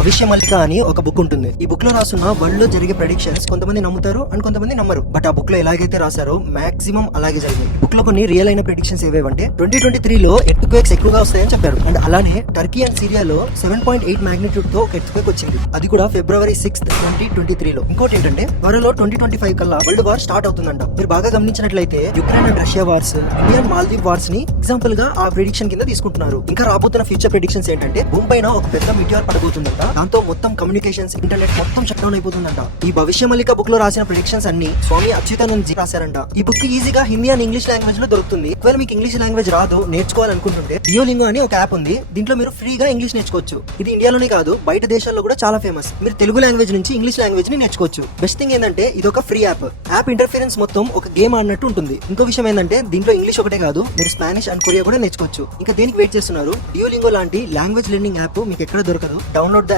భవిష్యమల్లిక అని ఒక బుక్ ఉంటుంది. ఈ బుక్ లో రాసున్న వరల్డ్ లో జరిగే ప్రెడిక్షన్స్ కొంతమంది నమ్ముతారు అండ్ కొంతమంది నమ్మరు. బట్ ఆ బుక్ లో ఎలాగైతే రాసారో మాక్సిమం అలాగే జరిగింది. బుక్ లో కొన్ని రియల్ అయిన ప్రెడిక్షన్స్ ఏవేవంటే 2023 లో ఎర్త్క్వేక్స్ ఎక్కువగా వస్తాయని చెప్పారు. అండ్ అలానే టర్కీ అండ్ సిరియాలో 7.8 మాగ్నిట్యూడ్ తో ఒక ఎర్త్క్వేక్ వచ్చింది. అది కూడా February 6th 2023 లో. ఇంకోటి ఏంటంటే త్వరలో 2025 కల్లా వరల్డ్ వార్ స్టార్ట్ అవుతుందంట. మీరు బాగా గమనించినట్లయితే Ukraine and Russia wars, India and Maldive wars ని ఎగ్జాంపుల్ గా ఆ ప్రెడిక్షన్ కింద తీసుకుంటున్నారు. ఇంకా రాబోతున్న ఫ్యూచర్ ప్రెడిక్షన్స్ ఏంటంటే భూమి పైన ఒక పెద్ద మిటియార్ పడబోతుందంట. దాంతో మొత్తం కమ్యూనికేషన్స్, ఇంటర్నెట్ మొత్తం షట్ డౌన్ అయిపోతుందంట. ఈ భవిష్యమల్లిక బుక్ లో రాసిన ప్రెడిక్షన్స్ అన్ని స్వామి అచ్యుతానంద్ రాశారంట. ఈ బుక్ ఈజీగా హిందీ అండ్ ఇంగ్లీష్ లాంగ్వేజ్ లో దొరుకుతుంది. ఒకవేళ మీకు ఇంగ్లీష్ లాంగ్వేజ్ రాదు, నేర్చుకోవాలనుకుంటుంటే డియోలింగో అని ఒక యాప్ ఉంది. దీంట్లో మీరు ఫ్రీగా ఇంగ్లీష్ నేర్చుకోవచ్చు. ఇది ఇండియాలోనే కాదు, బయట దేశాల్లో కూడా చాలా ఫేమస్. మీరు తెలుగు లాంగ్వేజ్ నుంచి ఇంగ్లీష్ లాంగ్వేజ్ ని నేర్చుకోవచ్చు. బెస్ట్ థింగ్ ఏంటంటే ఇది ఒక ఫ్రీ యాప్. యాప్ ఇంటర్ఫరెన్స్ మొత్తం ఒక గేమ్ ఆడినట్టు ఉంటుంది. ఇంకో విషయం ఏంటంటే దీంట్లో ఇంగ్లీష్ ఒకటే కాదు, మీరు స్పానిష్ అండ్ కొరియా కూడా నేర్చుకోవచ్చు. ఇంకా దేనికి వెయిట్ చేస్తున్నారు? డియోలింగో లాంటి లాంగ్వేజ్ లెర్నింగ్ యాప్ మీకు ఎక్కడ దొరకదు. డౌన్లోడ్